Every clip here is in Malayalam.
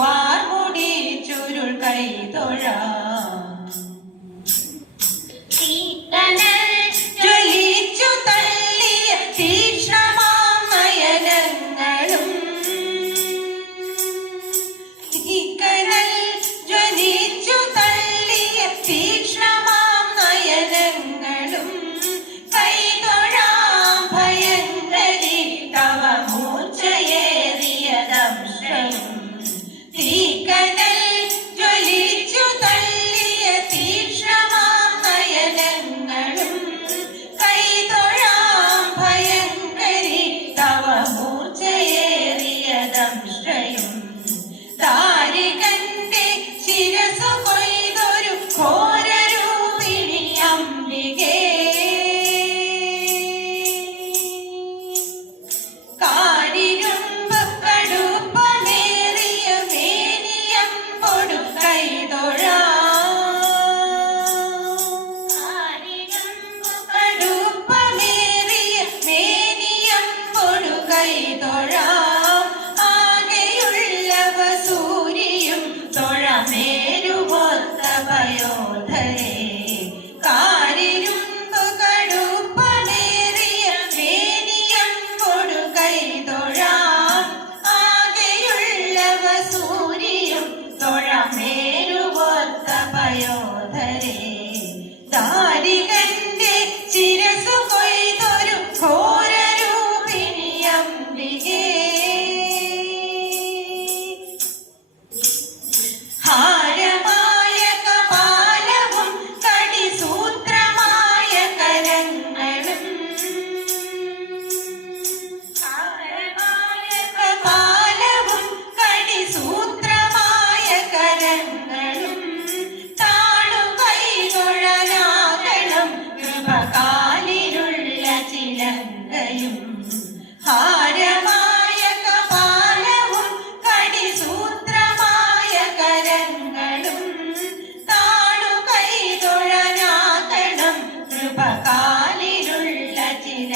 why. തൊഴാം. ആകെയുള്ള സൂര്യയും തൊഴമേരുവത്ത വയോധരെ. കാരിരും കടുപ്പമേറിയ വേദിയം കൊടുക്കൈ തൊഴാം. ആകെയുള്ള സൂര്യയും തൊഴമേ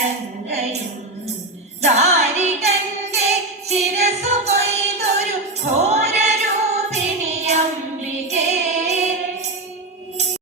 and